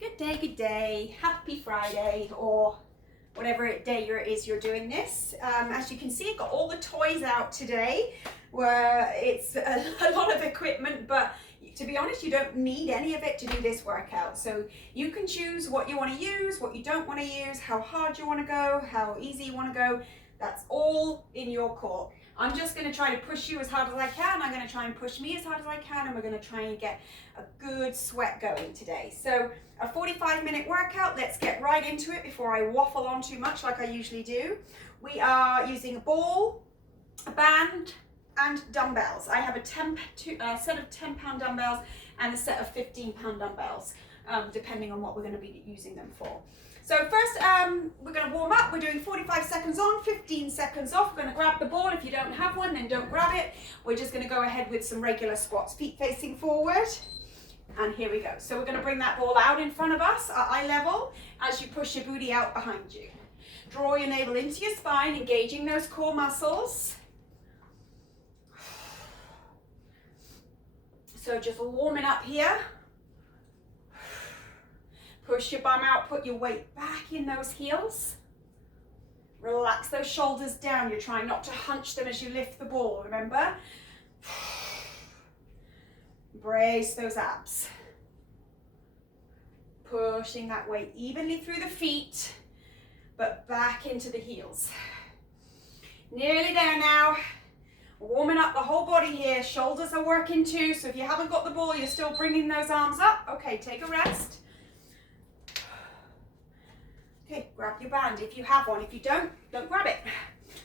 Good day, happy Friday, or whatever day it is you're doing this. As you can see, I've got all the toys out today, where it's a lot of equipment, but to be honest, you don't need any of it to do this workout. So you can choose what you want to use, what you don't want to use, how hard you want to go, how easy you want to go. That's all in your court. I'm just going to try to push you as hard as I can. I'm going to try and push me as hard as I can, and we're going to try and get a good sweat going today. So a 45-minute workout. Let's get right into it before I waffle on too much like I usually do. We are using a ball, a band, and dumbbells. I have a set of 10-pound dumbbells and a set of 15-pound dumbbells, depending on what we're going to be using them for. So first, we're going to warm up. We're doing 45 seconds on, 15 seconds off. We're going to grab the ball. If you don't have one, then don't grab it. We're just going to go ahead with some regular squats, feet facing forward. And here we go. So we're going to bring that ball out in front of us at eye level as you push your booty out behind you. Draw your navel into your spine, engaging those core muscles. So just warming up here. Push your bum out, put your weight back in those heels. Relax those shoulders down. You're trying not to hunch them as you lift the ball, remember? Brace those abs. Pushing that weight evenly through the feet, but back into the heels. Nearly there now. Warming up the whole body here. Shoulders are working too, so if you haven't got the ball, you're still bringing those arms up. Okay, take a rest. Okay, grab your band if you have one. If you don't grab it.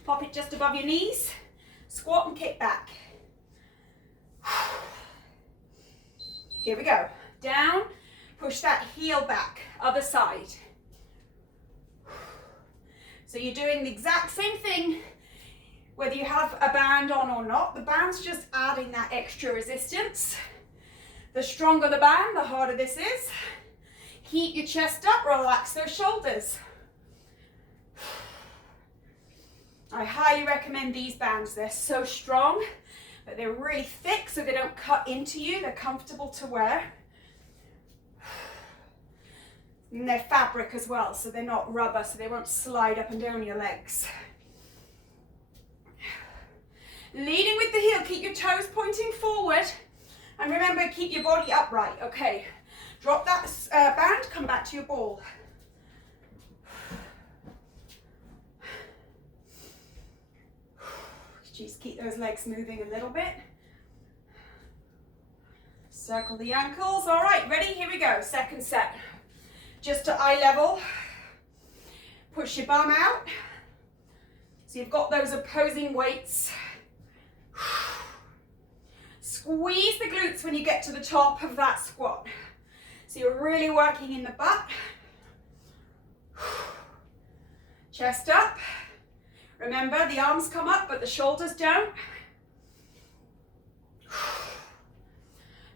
Pop it just above your knees. Squat and kick back. Here we go. Down, push that heel back, other side. So you're doing the exact same thing whether you have a band on or not. The band's just adding that extra resistance. The stronger the band, the harder this is. Keep your chest up, relax those shoulders. I highly recommend these bands. They're so strong, but they're really thick so they don't cut into you. They're comfortable to wear. And they're fabric as well, so they're not rubber, so they won't slide up and down your legs. Leading with the heel, keep your toes pointing forward. And remember, keep your body upright, okay? Drop that band, come back to your ball. Just keep those legs moving a little bit. Circle the ankles. All right, ready? Here we go. Second set. Just to eye level. Push your bum out. So you've got those opposing weights. Squeeze the glutes when you get to the top of that squat. So you're really working in the butt. Chest up. Remember, the arms come up, but the shoulders don't.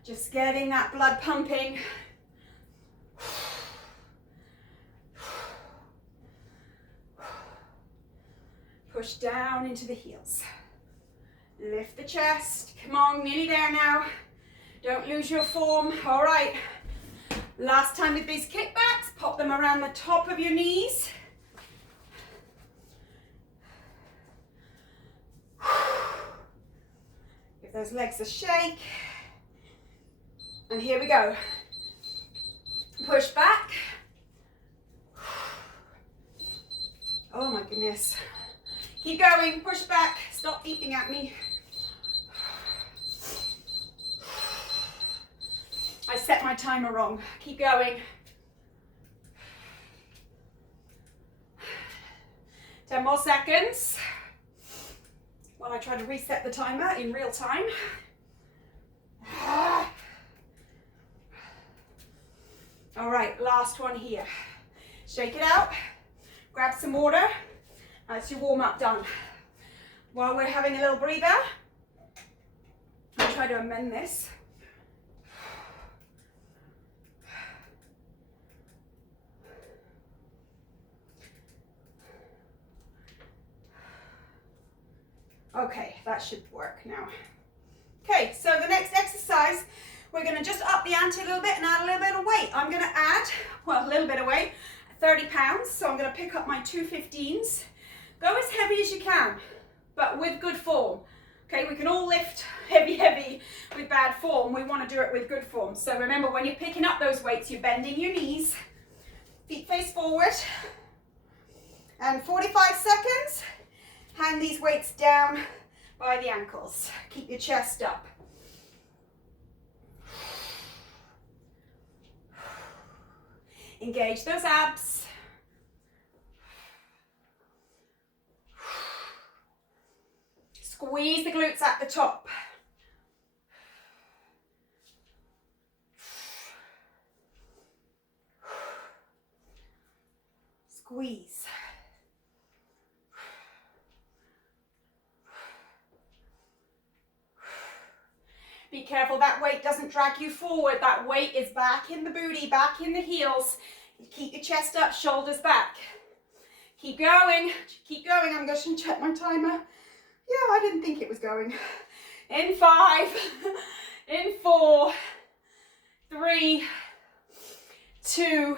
Just getting that blood pumping. Push down into the heels. Lift the chest. Come on, nearly there now. Don't lose your form. All right. Last time with these kickbacks, pop them around the top of your knees. Give those legs a shake. And here we go. Push back. Oh my goodness. Keep going, push back. Stop eating at me. I set my timer wrong. Keep going. 10 more seconds. While I try to reset the timer in real time. All right, last one here. Shake it out. Grab some water. That's your warm up done. While we're having a little breather, I'll try to amend this. Okay, that should work now. Okay, so the next exercise, we're going to just up the ante a little bit and add a little bit of weight. I'm going to add well, a little bit of weight, 30 pounds. So I'm going to pick up my 215s. Go as heavy as you can, but with good form. Okay, we can all lift heavy with bad form. We want to do it with good form. So remember, when you're picking up those weights, you're bending your knees, feet face forward, and 45 seconds, hand these weights down by the ankles. Keep your chest up. Engage those abs. Squeeze the glutes at the top. Squeeze. Be careful that weight doesn't drag you forward. That weight is back in the booty, back in the heels. Keep your chest up, shoulders back. Keep going, keep going. I'm going to check my timer. Yeah, I didn't think it was going. In 5, in 4, 3, 2,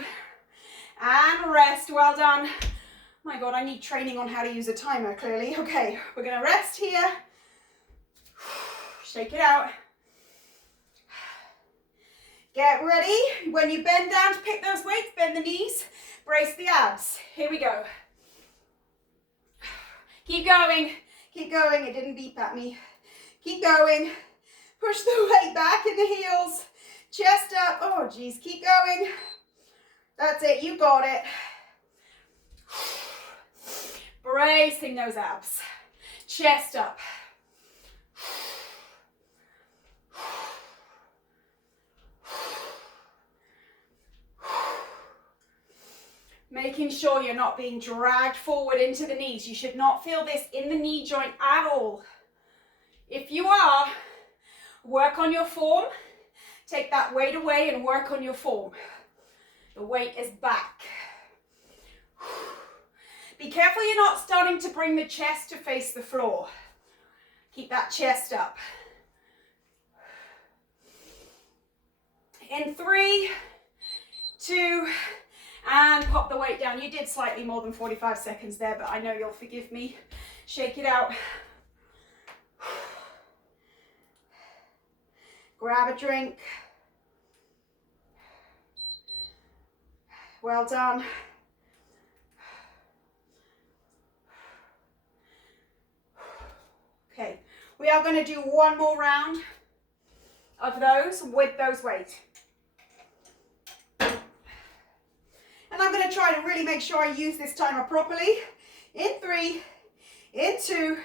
and rest. Well done. My God, I need training on how to use a timer, clearly. Okay, we're going to rest here. Shake it out. Get ready. When you bend down to pick those weights, bend the knees, brace the abs. Here we go. Keep going. Keep going. It didn't beep at me. Keep going. Push the weight back in the heels. Chest up. Oh, geez. Keep going. That's it. You got it. Bracing those abs. Chest up. Making sure you're not being dragged forward into the knees. You should not feel this in the knee joint at all. If you are, work on your form. Take that weight away and work on your form. The weight is back. Be careful you're not starting to bring the chest to face the floor. Keep that chest up. In 3, 2, and pop the weight down. You did slightly more than 45 seconds there, but I know you'll forgive me. Shake it out. Grab a drink. Well done. Okay, we are going to do one more round of those with those weights. And I'm going to try to really make sure I use this timer properly. In 3, in 2,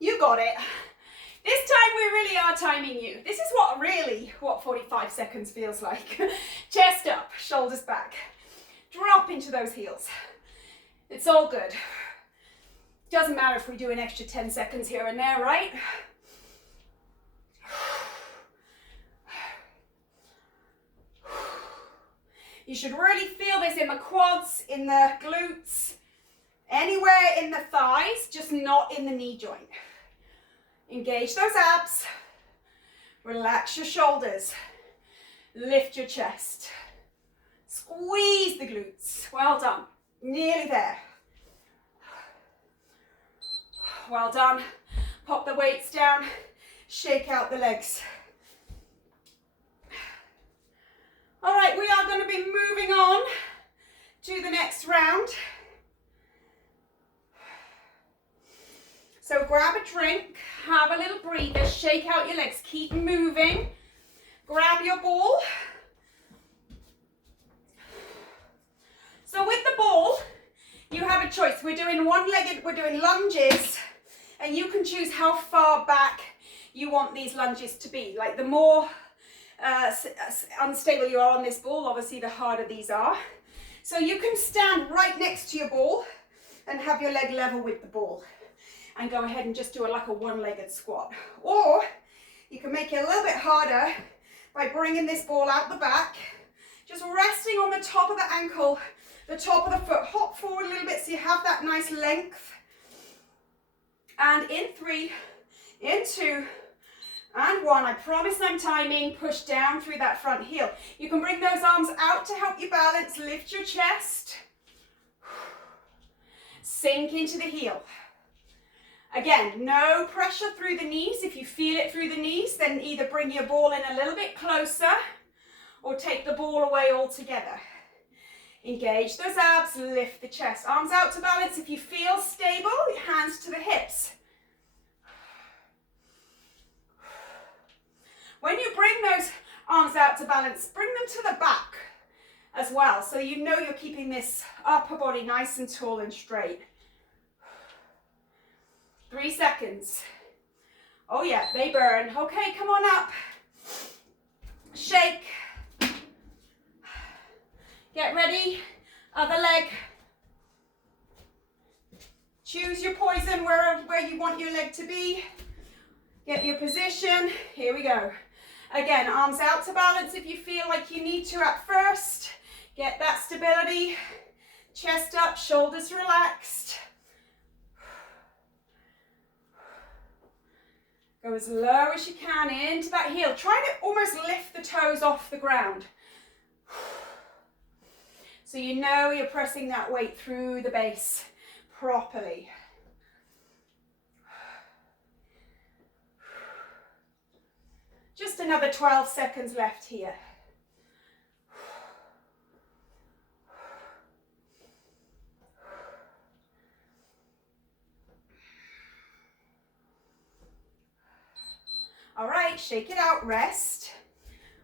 you got it. This time we really are timing you. This is what 45 seconds feels like. Chest up, shoulders back. Drop into those heels. It's all good. Doesn't matter if we do an extra 10 seconds here and there, right? You should really feel this in the quads, in the glutes, anywhere in the thighs, just not in the knee joint. Engage those abs. Relax your shoulders. Lift your chest. Squeeze the glutes. Well done. Nearly there. Well done. Pop the weights down. Shake out the legs. All right, we are going to be moving on to the next round. So grab a drink, have a little breather, shake out your legs, keep moving. Grab your ball. So with the ball, you have a choice. We're doing one-legged, we're doing lunges, and you can choose how far back you want these lunges to be. Like the more unstable you are on this ball, obviously the harder these are. So you can stand right next to your ball and have your leg level with the ball and go ahead and just do like a one-legged squat. Or you can make it a little bit harder by bringing this ball out the back, just resting on the top of the ankle, the top of the foot. Hop forward a little bit so you have that nice length. And in 3, in 2, And 1. I promise I'm timing. Push down through that front heel. You can bring those arms out to help you balance. Lift your chest. Sink into the heel. Again, no pressure through the knees. If you feel it through the knees, then either bring your ball in a little bit closer or take the ball away altogether. Engage those abs, lift the chest. Arms out to balance. If you feel stable, hands to the hips. When you bring those arms out to balance, bring them to the back as well, so you know you're keeping this upper body nice and tall and straight. 3 seconds. Oh yeah, they burn. Okay, come on up. Shake. Get ready. Other leg. Choose your poison where you want your leg to be. Get your position. Here we go. Again, arms out to balance if you feel like you need to at first. Get that stability. Chest up, shoulders relaxed. Go as low as you can into that heel. Try to almost lift the toes off the ground. So you know you're pressing that weight through the base properly. Just another 12 seconds left here. All right, shake it out, rest.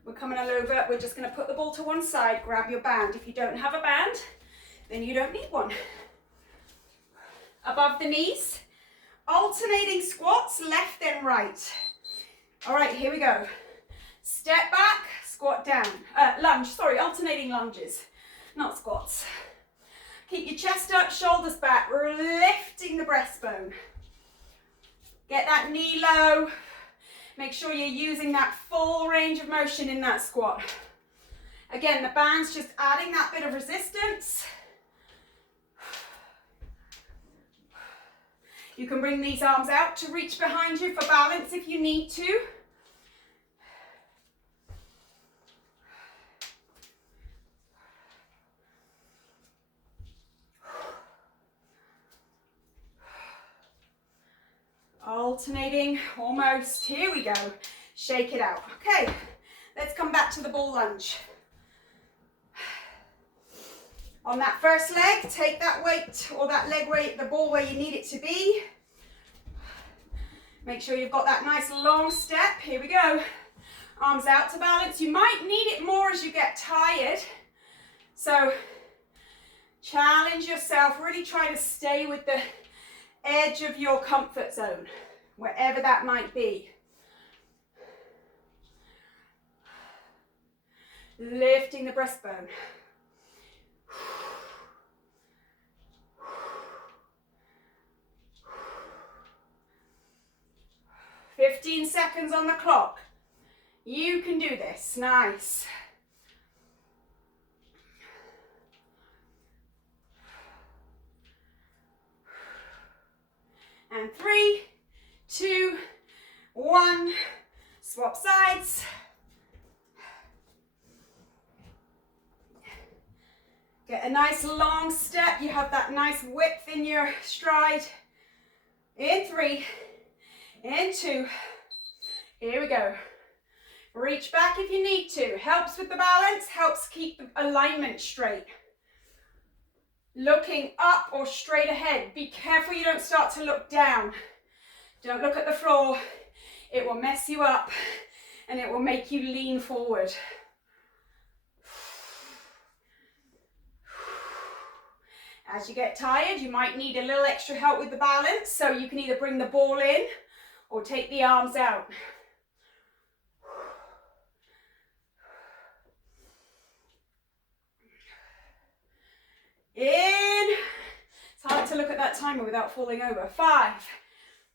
We're coming all over. We're just going to put the ball to one side, grab your band. If you don't have a band, then you don't need one. Above the knees, alternating squats, left and right. All right, here we go. Step back, squat down. Alternating lunges, not squats. Keep your chest up, shoulders back. We're lifting the breastbone. Get that knee low. Make sure you're using that full range of motion in that squat. Again, the band's just adding that bit of resistance. You can bring these arms out to reach behind you for balance if you need to. Alternating, almost. Here we go. Shake it out. Okay, let's come back to the ball lunge. On that first leg, take that weight or that leg weight, the ball where you need it to be. Make sure you've got that nice long step. Here we go. Arms out to balance. You might need it more as you get tired. So challenge yourself. Really try to stay with the edge of your comfort zone, wherever that might be. Lifting the breastbone. 15 seconds on the clock. You can do this. Nice. And 3, 2, 1. Swap sides. Get a nice long step. You have that nice width in your stride. In 3, in 2. Here we go. Reach back if you need to. Helps with the balance, helps keep the alignment straight. Looking up or straight ahead. Be careful you don't start to look down. Don't look at the floor. It will mess you up and it will make you lean forward. As you get tired, you might need a little extra help with the balance, so you can either bring the ball in or take the arms out. In. It's hard to look at that timer without falling over. 5,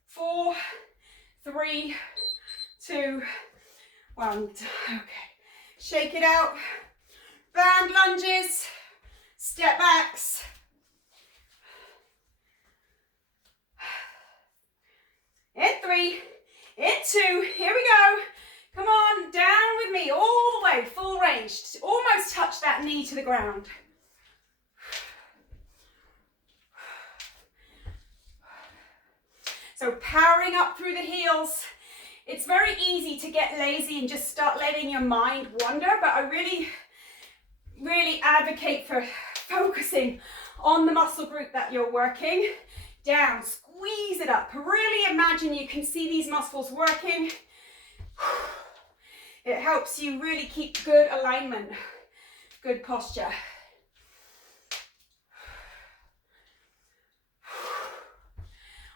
4, 3, 2, 1. Okay. Shake it out. Band lunges. Step backs. In 3, in 2. Here we go. that knee to the ground. So powering up through the heels. It's very easy to get lazy and just start letting your mind wander, but I really, really advocate for focusing on the muscle group that you're working. Down, squeeze it up. Really imagine you can see these muscles working. It helps you really keep good alignment, good posture.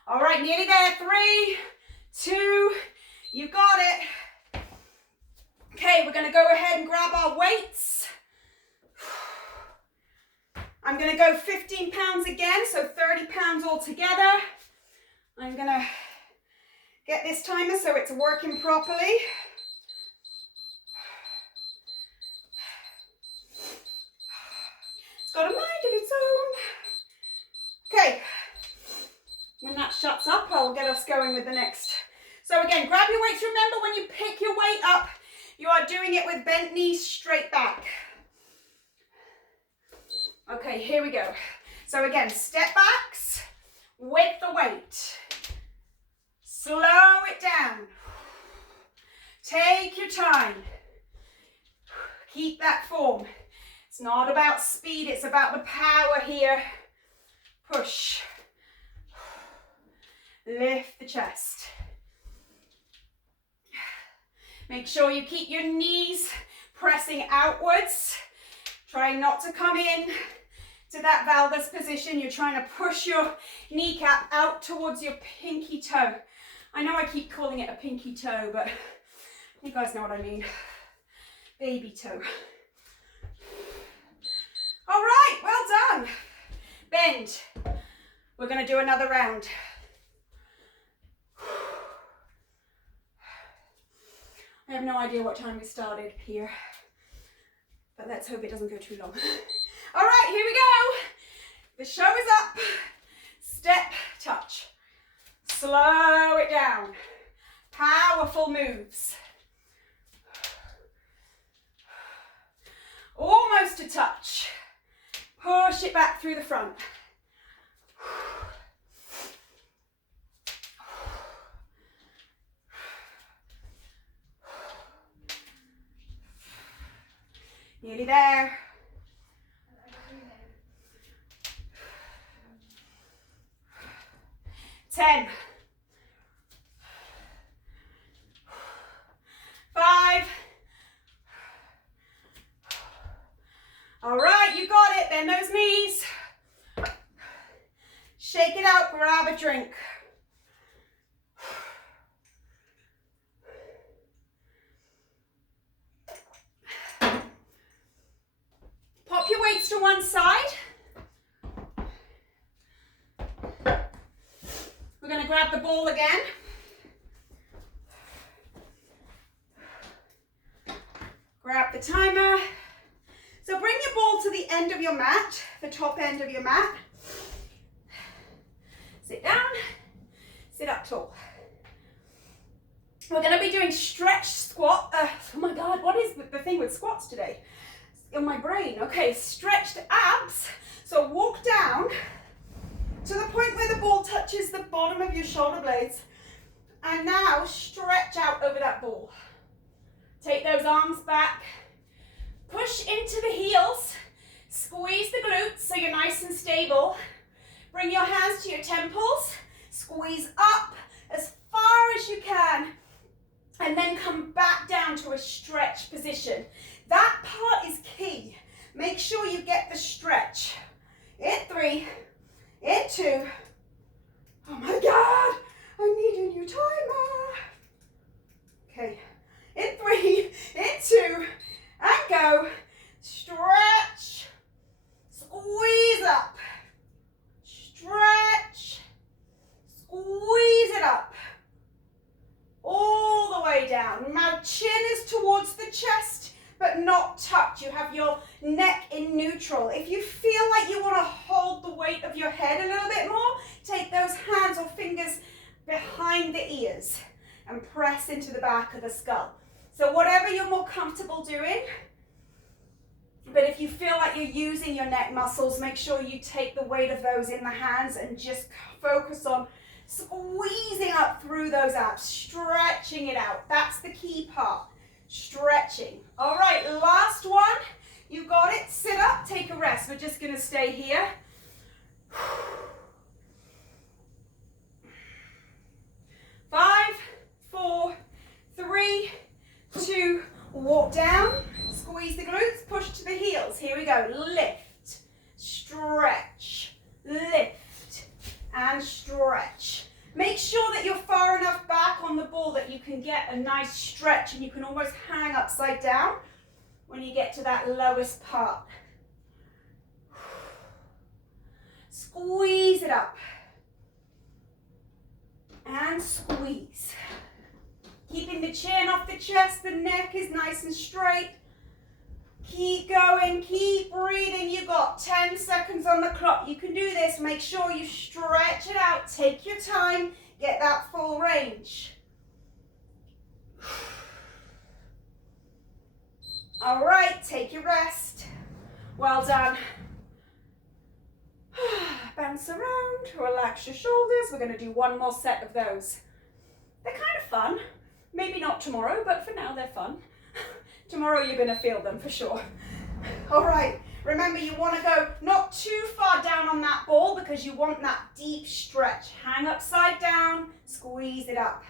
All right, nearly there. 3, 2, you got it. Okay, we're gonna go ahead and grab our weights. I'm gonna go 15 pounds again, so 30 pounds altogether. I'm gonna get this timer so it's working properly. It's got a mind of its own. Okay, when that shuts up, I'll get us going with the next. So again, grab your weights. Remember, when you pick your weight up, you are doing it with bent knees straight back. Okay, here we go. So again, step backs with the weight. Slow it down. Take your time. Keep that form. It's not about speed, it's about the power here. Push. Lift the chest. Make sure you keep your knees pressing outwards. Try not to come in to that valgus position. You're trying to push your kneecap out towards your pinky toe. I know I keep calling it a pinky toe, but you guys know what I mean. Baby toe. All right, well done. Bend. We're going to do another round. I have no idea what time we started here, but let's hope it doesn't go too long. All right, here we go. The show is up. Step, touch. Slow it down. Powerful moves. Almost a touch. Push it back through the front. Nearly there. 10. 5. All right, you got it. Bend those knees. Shake it out, grab a drink. Pop your weights to one side. We're going to grab the ball again. Grab the timer. So bring your ball to the end of your mat, the top end of your mat. Sit down, sit up tall. We're going to be doing stretch squat. Oh my God, what is the thing with squats today? In my brain. Okay, stretched abs. So walk down to the point where the ball touches the bottom of your shoulder blades. And now stretch out over that ball. Take those arms back. Push into the heels. Squeeze the glutes so you're nice and stable. Bring your hands to your temples. Squeeze up as far as you can. And then come back down to a stretch position. That part is key. Make sure you get the stretch. In 3, in 2. Oh my God, I need a new timer. Okay, in 3, in 2, and go. Stretch, squeeze up. Stretch, squeeze it up. All the way down. Now chin is towards the chest, but not touch. You have your neck in neutral. If you feel like you want to hold the weight of your head a little bit more, take those hands or fingers behind the ears and press into the back of the skull. So whatever you're more comfortable doing. But if you feel like you're using your neck muscles, make sure you take the weight of those in the hands and just focus on squeezing up through those abs, stretching it out. That's the key part, stretching. All right, last one. You got it. Sit up, take a rest. We're just going to stay here. 5, 4, 3, 2, walk down, squeeze the glutes, push to the heels. Here we go. Lift, stretch, lift, and stretch. Make sure that you're far enough back on the ball that you can get a nice stretch and you can almost hang upside down when you get to that lowest part. Squeeze it up. And squeeze. Keeping the chin off the chest, the neck is nice and straight. Keep going, keep breathing. You've got 10 seconds on the clock. You can do this. Make sure you stretch it out. Take your time. Get that full range. All right, take your rest. Well done. Bounce around, relax your shoulders. We're going to do one more set of those. They're kind of fun. Maybe not tomorrow, but for now they're fun. Tomorrow you're going to feel them for sure. All right, remember you want to go not too far down on that ball because you want that deep stretch. Hang upside down, squeeze it up.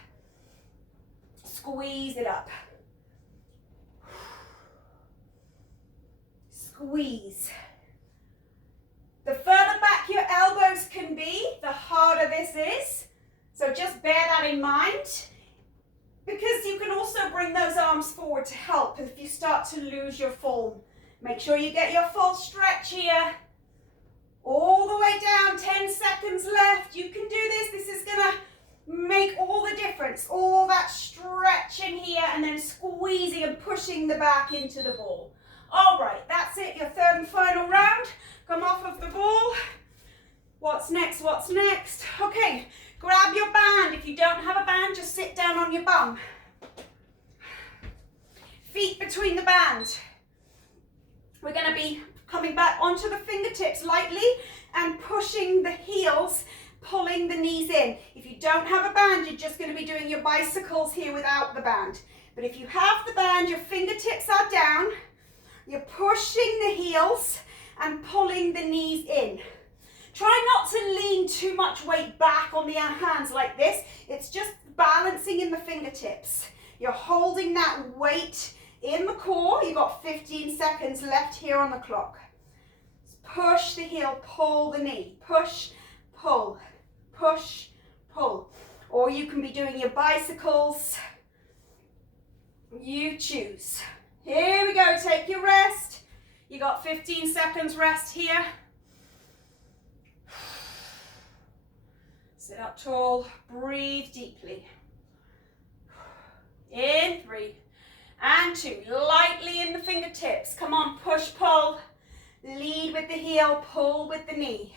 Squeeze it up. Squeeze. The further back your elbows can be, the harder this is. So just bear that in mind. Because you can also bring those arms forward to help if you start to lose your form. Make sure you get your full stretch here. All the way down, 10 seconds left. You can do this. This is going to make all the difference. All that stretching here and then squeezing and pushing the back into the ball. All right, that's it, your third and final round. Come off of the ball. What's next? What's next? Okay, grab your band. If you don't have a band, just sit down on your bum. Feet between the band. We're going to be coming back onto the fingertips lightly and pushing the heels, pulling the knees in. If you don't have a band, you're just going to be doing your bicycles here without the band. But if you have the band, your fingertips are down. You're pushing the heels and pulling the knees in. Try not to lean too much weight back on the hands like this. It's just balancing in the fingertips. You're holding that weight in the core. You've got 15 seconds left here on the clock. Push the heel, pull the knee. Push, pull, push, pull. Or you can be doing your bicycles. You choose. Here we go, take your rest. You got 15 seconds rest here. Sit up tall, breathe deeply. In 3 and 2, lightly in the fingertips. Come on, push, pull. Lead with the heel, pull with the knee.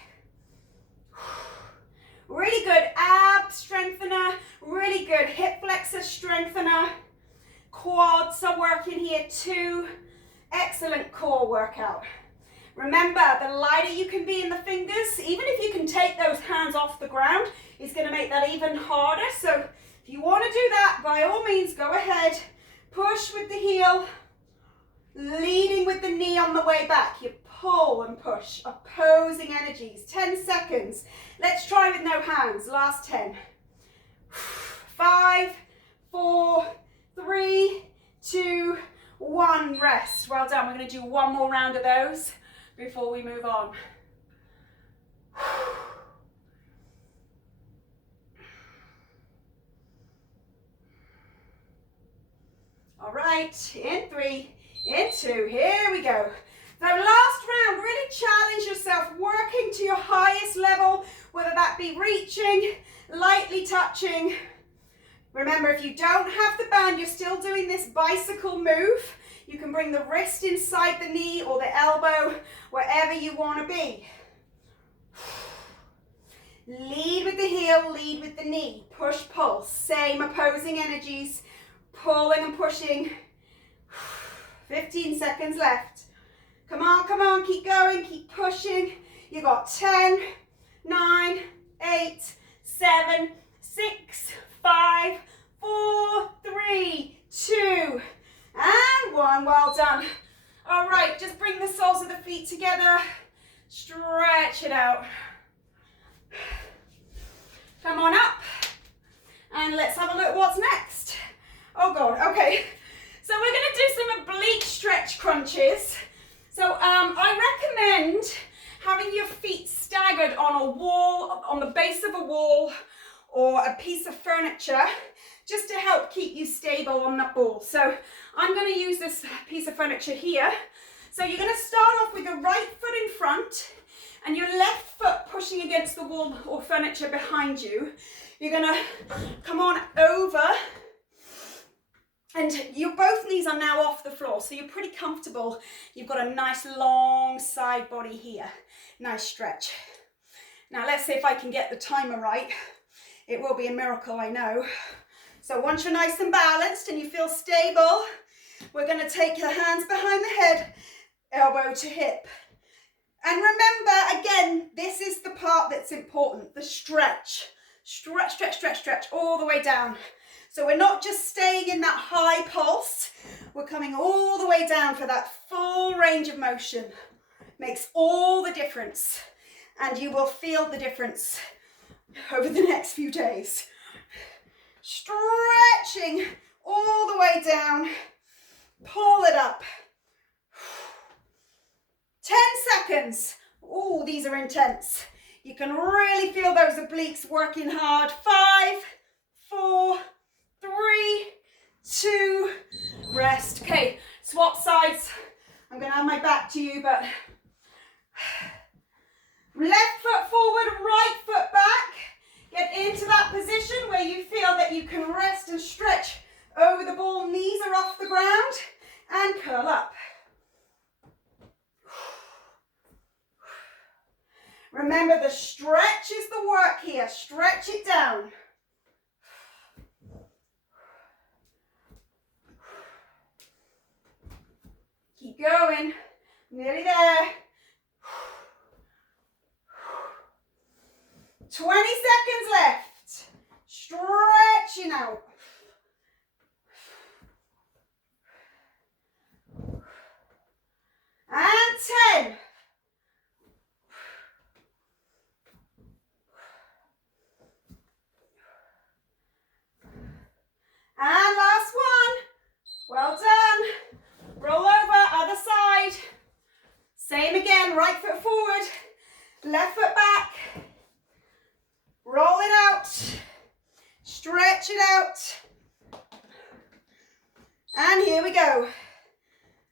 Really good ab strengthener, really good hip flexor strengthener. Quads are working here too. Excellent core workout. Remember, the lighter you can be in the fingers, even if you can take those hands off the ground, it's going to make that even harder. So if you want to do that, by all means, go ahead. Push with the heel, leading with the knee on the way back. You pull and push, opposing energies. 10 seconds. Let's try with no hands. Last 10. 5, 4, 3, 2, 1. Rest. Well done. We're going to do one more round of those before we move on. All right, in 3, in 2, here we go. So last round, really challenge yourself, working to your highest level, whether that be reaching, lightly touching. Remember, if you don't have the band, you're still doing this bicycle move. You can bring the wrist inside the knee or the elbow, wherever you want to be. Lead with the heel, lead with the knee. Push, pull, same opposing energies. Pulling and pushing. 15 seconds left. Come on, keep going, keep pushing. You got 10, 9, 8, 7, 6, 5, 4, 3, 2, and 1. Well done. All right, just bring the soles of the feet together. Stretch it out. Come on up. And let's have a look what's next. Oh God, okay. So we're gonna do some oblique stretch crunches. So I recommend having your feet staggered on a wall, on the base of a wall or a piece of furniture, just to help keep you stable on that ball. So I'm gonna use this piece of furniture here. So you're gonna start off with your right foot in front and your left foot pushing against the wall or furniture behind you. You're gonna come on over, and your both knees are now off the floor, so you're pretty comfortable. You've got a nice long side body here. Nice stretch. Now let's see if I can get the timer right. It will be a miracle, I know. So once you're nice and balanced and you feel stable, we're gonna take your hands behind the head, elbow to hip. And remember, again, this is the part that's important, the stretch. Stretch, stretch, stretch, stretch, all the way down. So we're not just staying in that high pulse, we're coming all the way down for that full range of motion. Makes all the difference, and you will feel the difference over the next few days. Stretching all the way down, pull it up. 10 seconds. Oh, these are intense. You can really feel those obliques working hard. 5, 4, 3, 2, rest. Okay, swap sides. I'm gonna have my back to you, but left foot forward, right foot back. Get into that position where you feel that you can rest and stretch over the ball. Knees are off the ground, and curl up. Remember, the stretch is the work here. Stretch it down. Keep going. Nearly there. 20 seconds left. Stretching out. And 10. And last one. Well done. Roll over, other side. Same again, right foot forward, left foot back. Roll it out. Stretch it out. And here we go.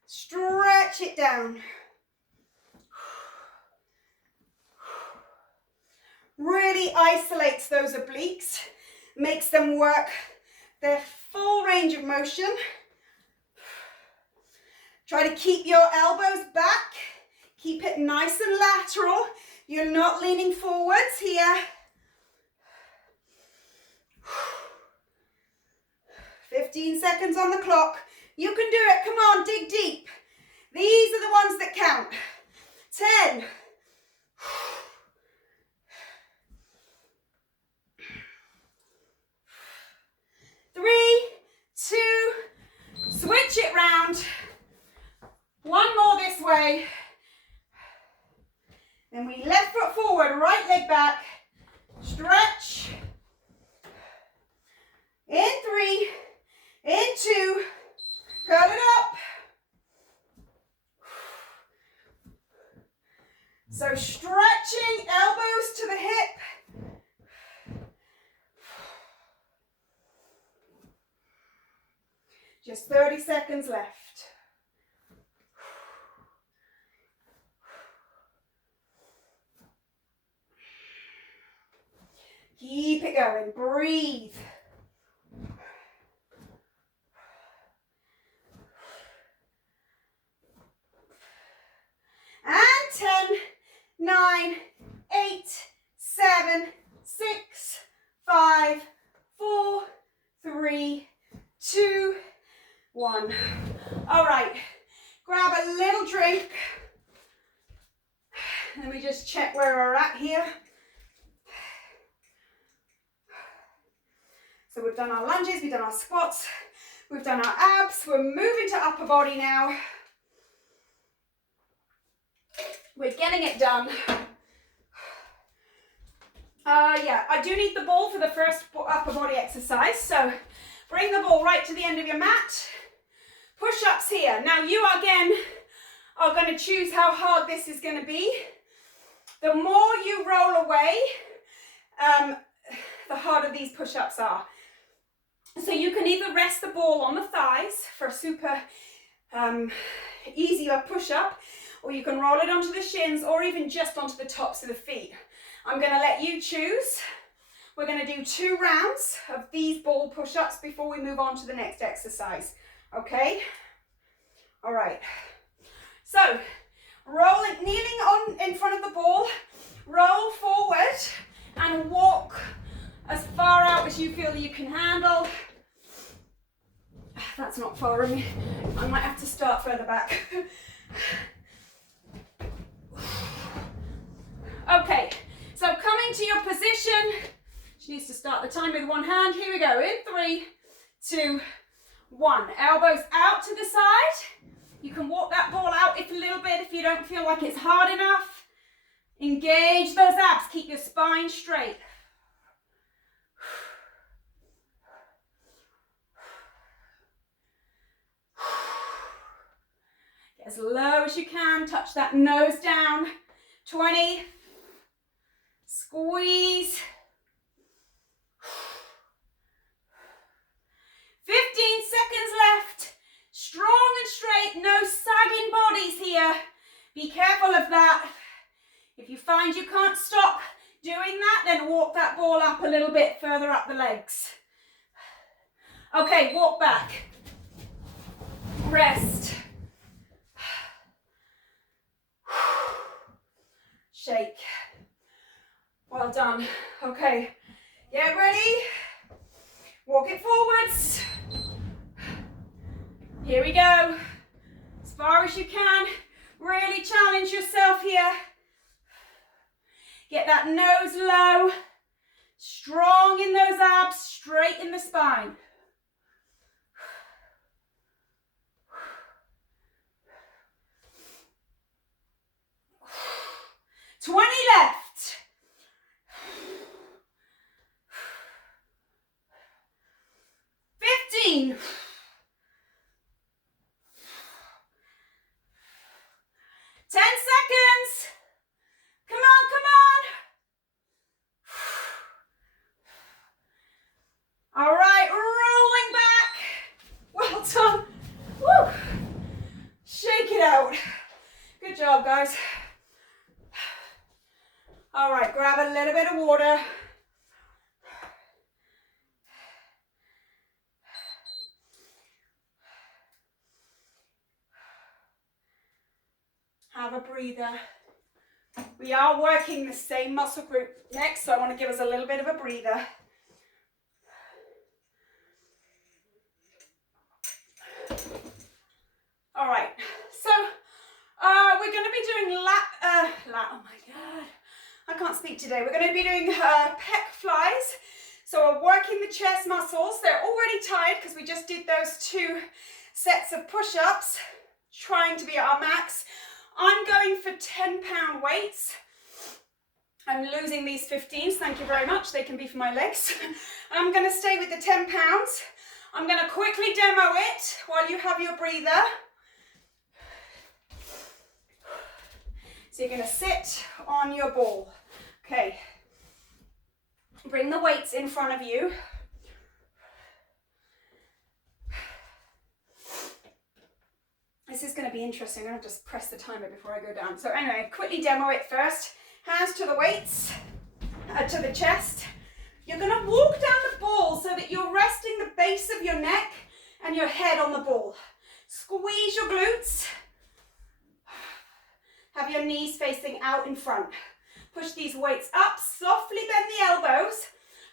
Stretch it down. Really isolates those obliques, makes them work their full range of motion. Try to keep your elbows back. Keep it nice and lateral. You're not leaning forwards here. 15 seconds on the clock. You can do it. Come on, dig deep. These are the ones that count. 10. 3, 2, switch it round. One more this way. Then we left foot forward, right leg back. Stretch. In 3, in 2, curl it up. So stretching, elbows to the hip. Just 30 seconds left. Keep it going, breathe. And 10, 9, 8, 7, 6, 5, 4, 3, 2, 1. All right, grab a little drink. Let me just check where we're at here. So we've done our lunges, we've done our squats, we've done our abs. We're moving to upper body now. We're getting it done. Yeah, I do need the ball for the first upper body exercise. So bring the ball right to the end of your mat. Push-ups here. Now you again are going to choose how hard this is going to be. The more you roll away, the harder these push-ups are. So you can either rest the ball on the thighs for a super easier push-up, or you can roll it onto the shins, or even just onto the tops of the feet. I'm going to let you choose. We're going to do 2 rounds of these ball push-ups before we move on to the next exercise. Okay? All right. So, kneeling on in front of the ball, roll forward and walk as far out as you feel you can handle. That's not far of me. I might have to start further back. Okay, so coming to your position. She needs to start the time with one hand. Here we go. In 3, 2, 1. Elbows out to the side. You can walk that ball out a little bit if you don't feel like it's hard enough. Engage those abs. Keep your spine straight. Get as low as you can. Touch that nose down. 20. Squeeze. 15 seconds left. Strong and straight, no sagging bodies here. Be careful of that. If you find you can't stop doing that, then walk that ball up a little bit further up the legs. Okay, walk back. Rest. Shake. Well done. Okay, get ready. Walk it forwards. Here we go. As far as you can. Really challenge yourself here. Get that nose low. Strong in those abs, straight in the spine. 20 left. 15. 10 seconds. Come on, come on. All right, rolling back. Well done. Woo. Shake it out. Good job, guys. All right, grab a little bit of water. Have a breather. We are working the same muscle group next, so I want to give us a little bit of a breather. All right, so we're going to be doing oh my God, I can't speak today. We're going to be doing pec flies. So we're working the chest muscles. They're already tired because we just did those 2 sets of push-ups, trying to be at our max. I'm going for 10-pound weights. I'm losing these 15s, thank you very much. They can be for my legs. I'm going to stay with the 10 pounds. I'm going to quickly demo it while you have your breather. So you're going to sit on your ball. Okay. Bring the weights in front of you. This is going to be interesting. I'm going to just press the timer before I go down. So anyway, quickly demo it first. Hands to the weights, to the chest. You're going to walk down the ball so that you're resting the base of your neck and your head on the ball. Squeeze your glutes. Have your knees facing out in front. Push these weights up, softly bend the elbows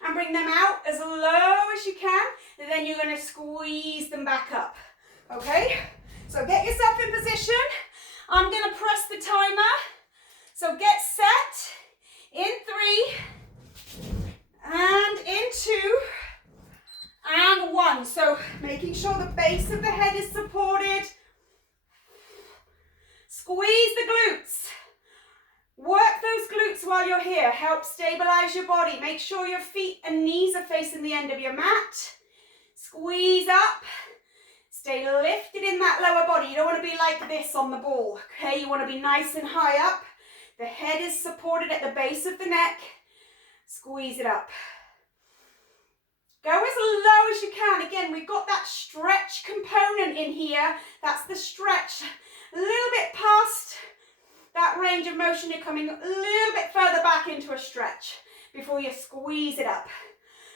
and bring them out as low as you can. And then you're going to squeeze them back up. Okay? So get yourself in position. I'm going to press the timer. So get making sure the base of the head is supported. Squeeze the glutes. Work those glutes while you're here. Help stabilize your body. Make sure your feet and knees are facing the end of your mat. Squeeze up. Stay lifted in that lower body. You don't want to be like this on the ball, okay? You want to be nice and high up. The head is supported at the base of the neck. Squeeze it up. Go as low as you can. Again, we've got that stretch component in here. That's the stretch. A little bit past that range of motion, you're coming a little bit further back into a stretch before you squeeze it up.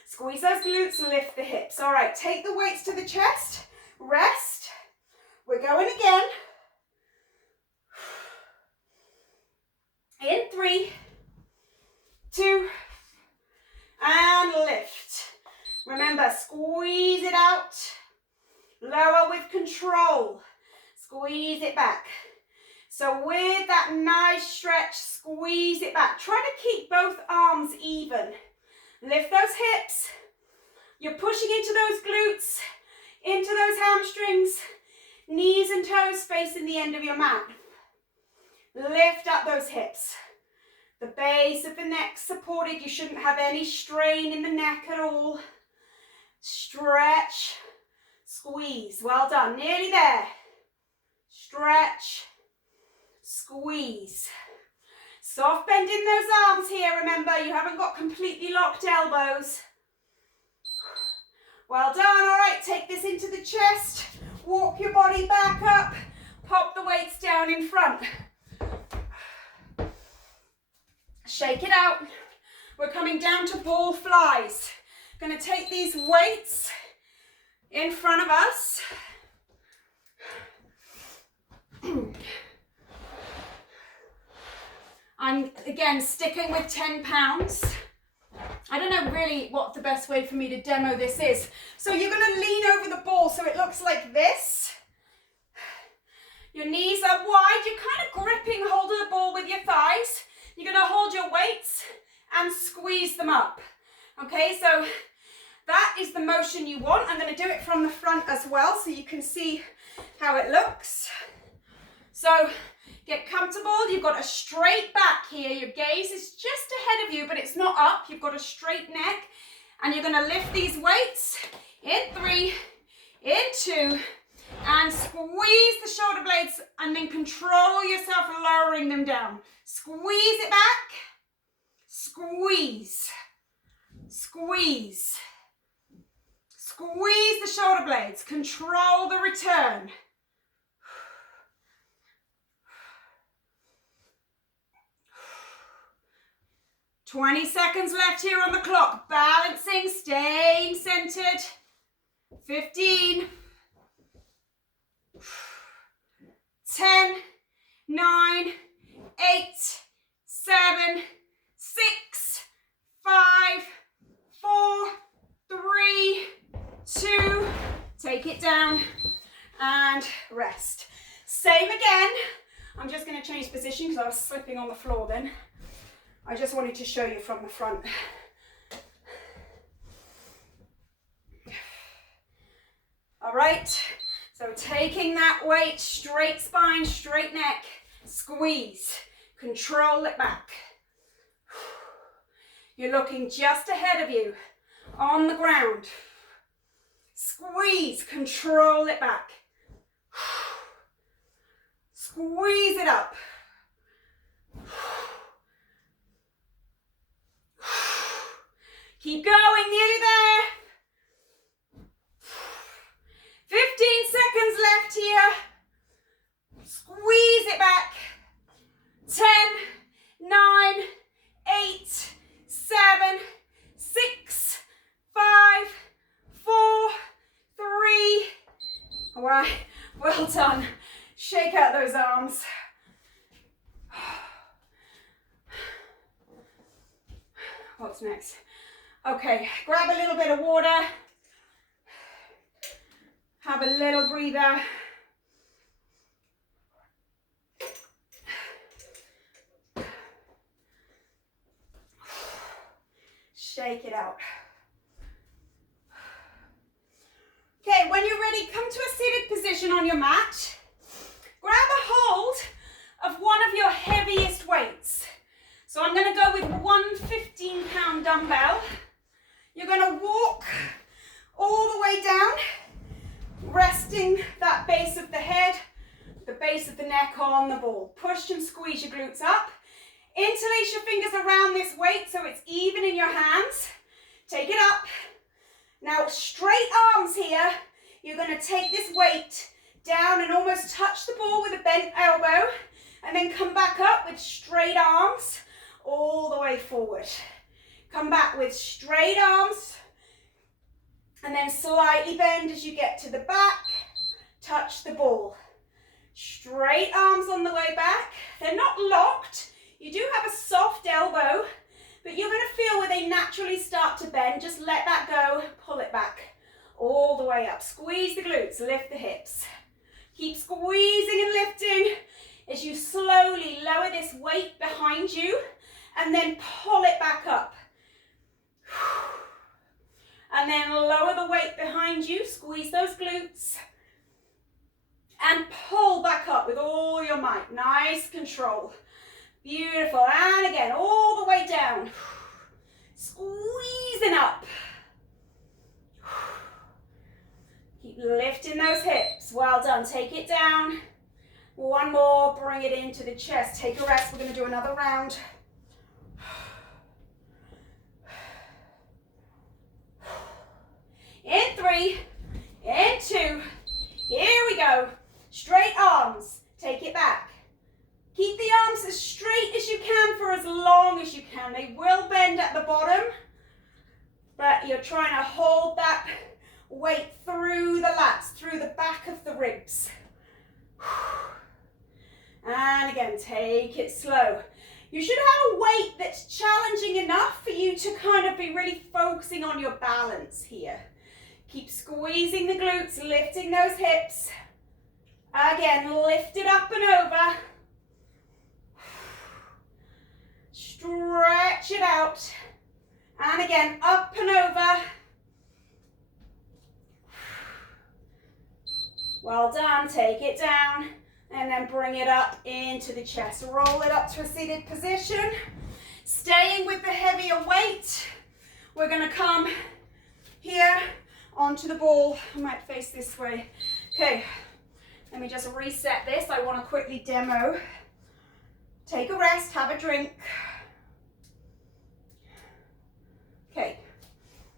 Squeeze those glutes, lift the hips. All right, take the weights to the chest. Rest. We're going again. In 3, 2, and lift. Remember, squeeze it out. Lower with control. Squeeze it back. So with that nice stretch, squeeze it back. Try to keep both arms even. Lift those hips. You're pushing into those glutes, into those hamstrings, knees and toes facing the end of your mat. Lift up those hips. The base of the neck supported. You shouldn't have any strain in the neck at all. Stretch, squeeze. Well done. Nearly there. Stretch, squeeze. Soft bend in those arms here. Remember, you haven't got completely locked elbows. Well done. All right, take this into the chest. Walk your body back up. Pop the weights down in front. Shake it out. We're coming down to ball flies. Going to take these weights in front of us. I'm, again, sticking with 10 pounds. I don't know really what the best way for me to demo this is. So you're going to lean over the ball so it looks like this. Your knees are wide. You're kind of gripping hold of the ball with your thighs. You're going to hold your weights and squeeze them up. Okay, so that is the motion you want. I'm going to do it from the front as well so you can see how it looks. So get comfortable. You've got a straight back here. Your gaze is just ahead of you, but it's not up. You've got a straight neck. And you're going to lift these weights in 3, in 2, and squeeze the shoulder blades and then control yourself lowering them down. Squeeze it back. Squeeze. Squeeze. Squeeze the shoulder blades. Control the return. "20 seconds left here on the clock. Balancing, staying centered. 15. 10, 9, 8, 7, 6, 5, 4, 3, 2. Take it down and rest. Same again. I'm just going to change position because I was slipping on the floor then. I just wanted to show you from the front. All right, so taking that weight, straight spine, straight neck, squeeze, control it back. You're looking just ahead of you on the ground. Squeeze, control it back. Squeeze it up. Keep going, nearly there. 15 seconds left here. Squeeze it back. 10, 9, 8, 7, 6, 5, 4, 3. All right, well done. Shake out those arms. What's next? Okay, grab a little bit of water. Have a little breather. Shake it out. Okay, when you're ready, come to a seated position on your mat. Grab a hold of one of your heaviest weights. So I'm going to go with one 15-pound dumbbell. You're going to walk all the way down, resting that base of the head, the base of the neck on the ball. Push and squeeze your glutes up. Interlace your fingers around this weight so it's even in your hands. Take it up. Now straight arms here. You're going to take this weight down and almost touch the ball with a bent elbow, and then come back up with straight arms all the way forward. Come back with straight arms and then slightly bend as you get to the back. Touch the ball. Straight arms on the way back. They're not locked. You do have a soft elbow, but you're going to feel where they naturally start to bend. Just let that go, pull it back all the way up. Squeeze the glutes, lift the hips. Keep squeezing and lifting as you slowly lower this weight behind you and then pull it back up. And then lower the weight behind you, squeeze those glutes and pull back up with all your might. Nice control. Beautiful. And again, all the way down. Squeezing up. Keep lifting those hips. Well done. Take it down. One more. Bring it into the chest. Take a rest. We're going to do another round. In 3, in 2, here we go. Straight arms, take it back. Keep the arms as straight as you can for as long as you can. They will bend at the bottom, but you're trying to hold that weight through the lats, through the back of the ribs. And again, take it slow. You should have a weight that's challenging enough for you to kind of be really focusing on your balance here. Keep squeezing the glutes, lifting those hips. Again, lift it up and over. Stretch it out. And again, up and over. Well done. Take it down and then bring it up into the chest. Roll it up to a seated position. Staying with the heavier weight, we're going to come here onto the ball. I might face this way. Okay, let me just reset this. I want to quickly demo. Take a rest, have a drink. Okay,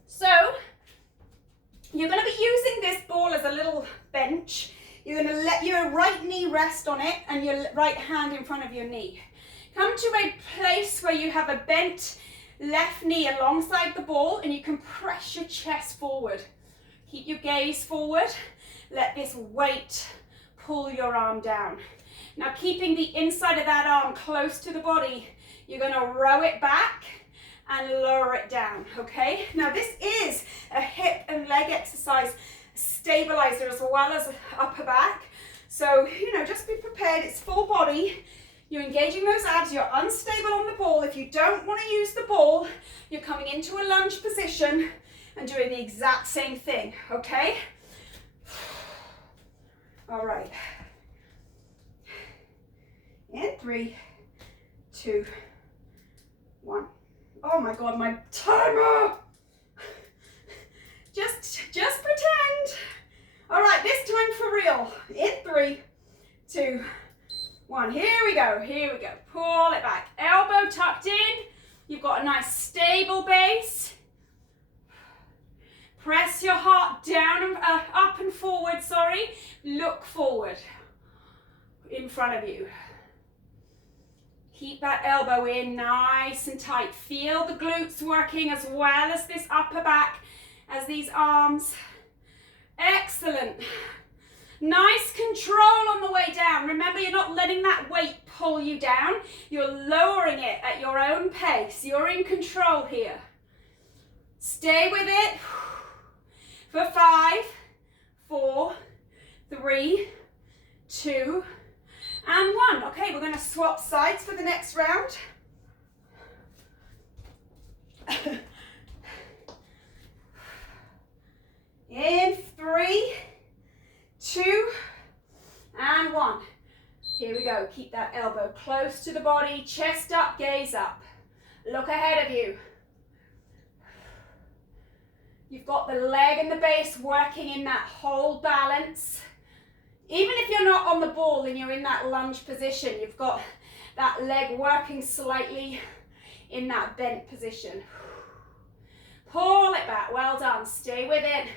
so you're going to be using this ball as a little bench. You're going to let your right knee rest on it and your right hand in front of your knee. Come to a place where you have a bent left knee alongside the ball and you can press your chest forward. Keep your gaze forward. Let this weight pull your arm down. Now, keeping the inside of that arm close to the body, you're going to row it back and lower it down, okay? Now, this is a hip and leg exercise stabilizer as well as upper back. So, just be prepared. It's full body. You're engaging those abs. You're unstable on the ball. If you don't want to use the ball, you're coming into a lunge position and doing the exact same thing, okay? All right. In 3, 2, 1. Oh my God, my timer! Just pretend. All right, this time for real. In 3, 2, 1. Here we go. Pull it back. Elbow tucked in. You've got a nice stable base. Press your heart down and up and forward, Look forward in front of you. Keep that elbow in nice and tight. Feel the glutes working as well as this upper back, as these arms. Excellent. Nice control on the way down. Remember, you're not letting that weight pull you down. You're lowering it at your own pace. You're in control here. Stay with it for 5, 4, 3, 2, and 1. Okay, we're going to swap sides for the next round. In 3, 2, and 1. Here we go. Keep that elbow close to the body, chest up, gaze up. Look ahead of you. You've got the leg and the base working in that whole balance. Even if you're not on the ball and you're in that lunge position, you've got that leg working slightly in that bent position. Pull it back. Well done. Stay with it.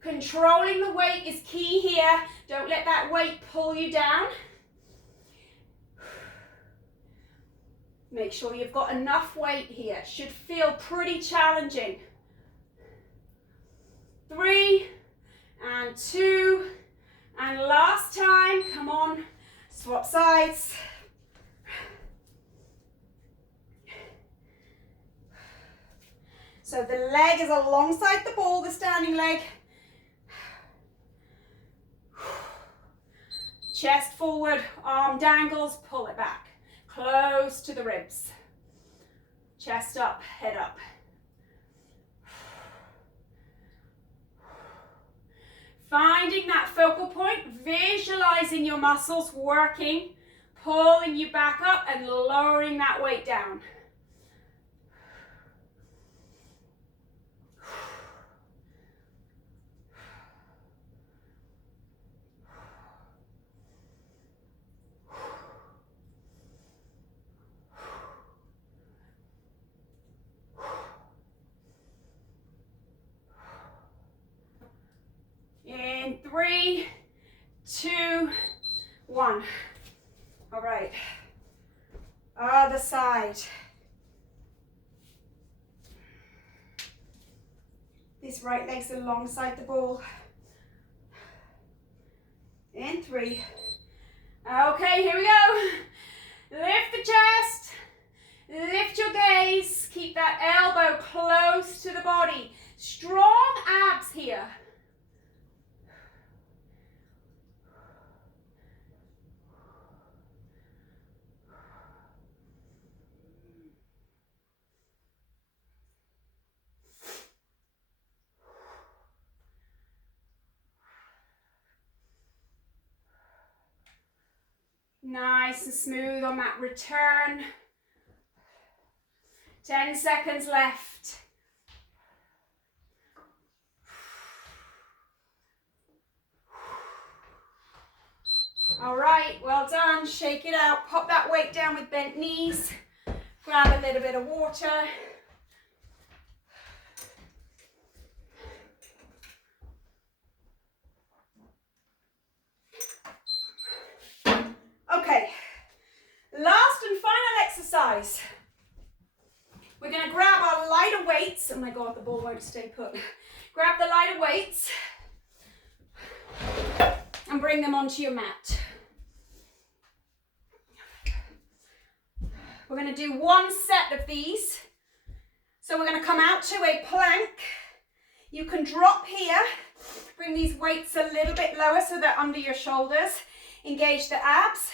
Controlling the weight is key here. Don't let that weight pull you down. Make sure you've got enough weight here. Should feel pretty challenging. 3, and 2, and last time. Come on, swap sides. So the leg is alongside the ball, the standing leg. Chest forward, arm dangles, pull it back. Close to the ribs. Chest up, head up. Finding that focal point, visualizing your muscles working, pulling you back up and lowering that weight down. In 3, 2, 1. All right. Other side. This right leg's alongside the ball. In 3. Okay, here we go. Lift the chest. Lift your gaze. Keep that elbow close to the body. Strong abs here. Nice and smooth on that return. 10 seconds left. All right, well done. Shake it out. Pop that weight down with bent knees. Grab a little bit of water. Okay, last and final exercise. We're going to grab our lighter weights. Oh my God, the ball won't stay put. Grab the lighter weights and bring them onto your mat. We're going to do one set of these. So we're going to come out to a plank. You can drop here. Bring these weights a little bit lower so they're under your shoulders. Engage the abs.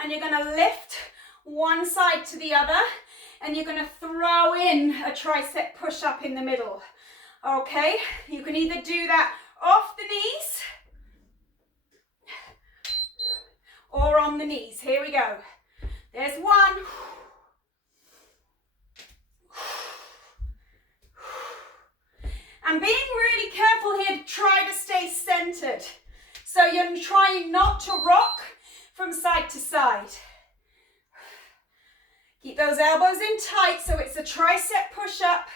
And you're going to lift one side to the other. And you're going to throw in a tricep push-up in the middle. Okay? You can either do that off the knees or on the knees. Here we go. There's one. And being really careful here to try to stay centered. So you're trying not to rock from side to side. Keep those elbows in tight so it's a tricep push-up.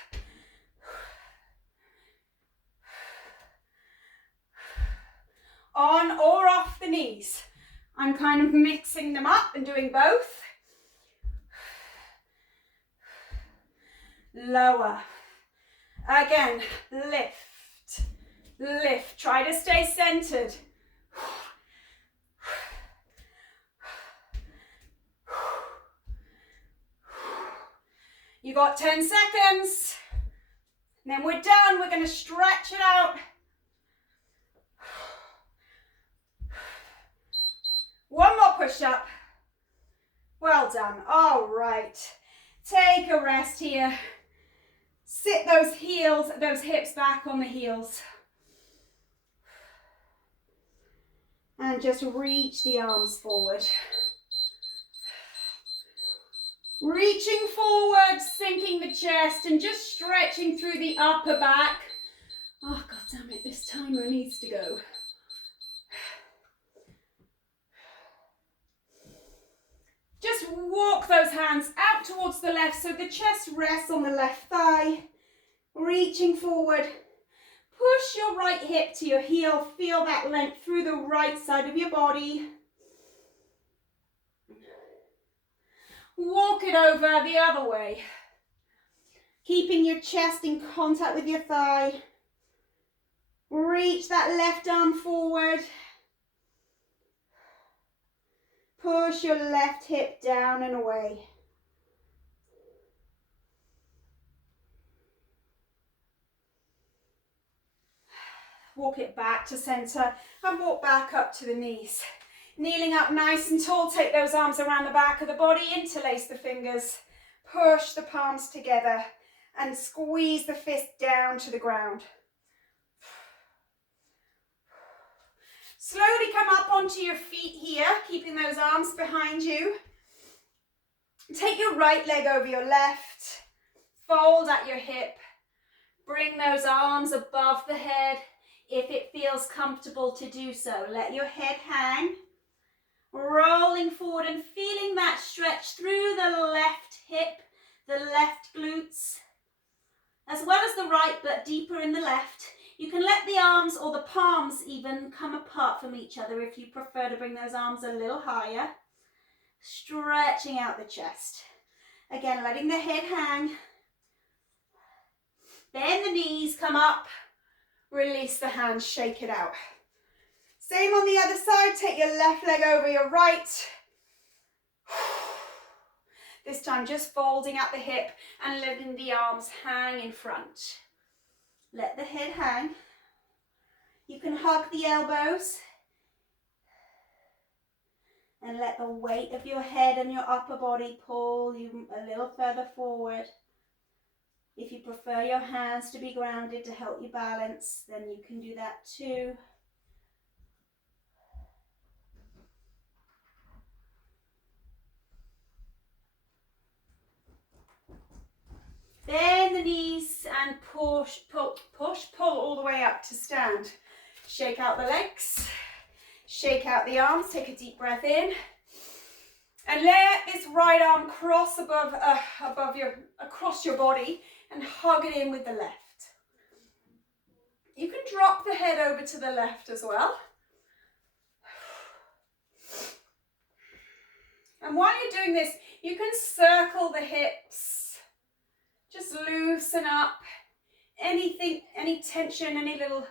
On or off the knees. I'm kind of mixing them up and doing both. Lower. Again, lift, lift. Try to stay centered. You got 10 seconds. And then we're done. We're going to stretch it out. One more push-up. Well done. All right. Take a rest here. Sit those heels, those hips back on the heels. And just reach the arms forward. Reaching forward, sinking the chest and just stretching through the upper back. Oh, God damn it, this timer needs to go. Just walk those hands out towards the left so the chest rests on the left thigh. Reaching forward. Push your right hip to your heel. Feel that length through the right side of your body. Walk it over the other way. Keeping your chest in contact with your thigh. Reach that left arm forward. Push your left hip down and away. Walk it back to center and walk back up to the knees. Kneeling up nice and tall, take those arms around the back of the body, interlace the fingers, push the palms together and squeeze the fist down to the ground. Slowly come up onto your feet here, keeping those arms behind you. Take your right leg over your left, fold at your hip, bring those arms above the head if it feels comfortable to do so. Let your head hang, rolling forward and feeling that stretch through the left hip, the left glutes, as well as the right, but deeper in the left. You can let the arms or the palms even come apart from each other if you prefer to bring those arms a little higher. Stretching out the chest. Again, letting the head hang. Bend the knees, come up. Release the hands, shake it out. Same on the other side. Take your left leg over your right. This time just folding at the hip and letting the arms hang in front. Let the head hang. You can hug the elbows and let the weight of your head and your upper body pull you a little further forward. If you prefer your hands to be grounded to help you balance, then you can do that too. Bend the knees and push, pull all the way up to stand. Shake out the legs, shake out the arms, take a deep breath in. And let this right arm cross across your body and hug it in with the left. You can drop the head over to the left as well. And while you're doing this, you can circle the hips. Just loosen up anything, any tension, any little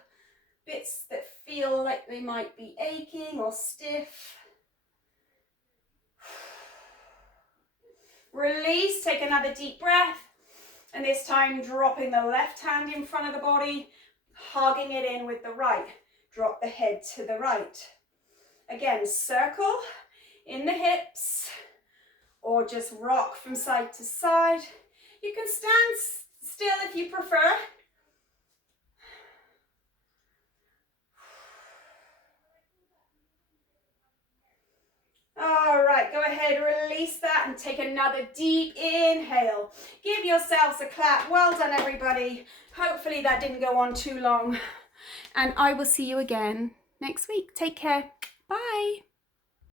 bits that feel like they might be aching or stiff. Release, take another deep breath. And this time dropping the left hand in front of the body, hugging it in with the right. Drop the head to the right. Again, circle in the hips or just rock from side to side. You can stand still if you prefer. All right, go ahead, release that and take another deep inhale. Give yourselves a clap. Well done, everybody. Hopefully that didn't go on too long. And I will see you again next week. Take care. Bye.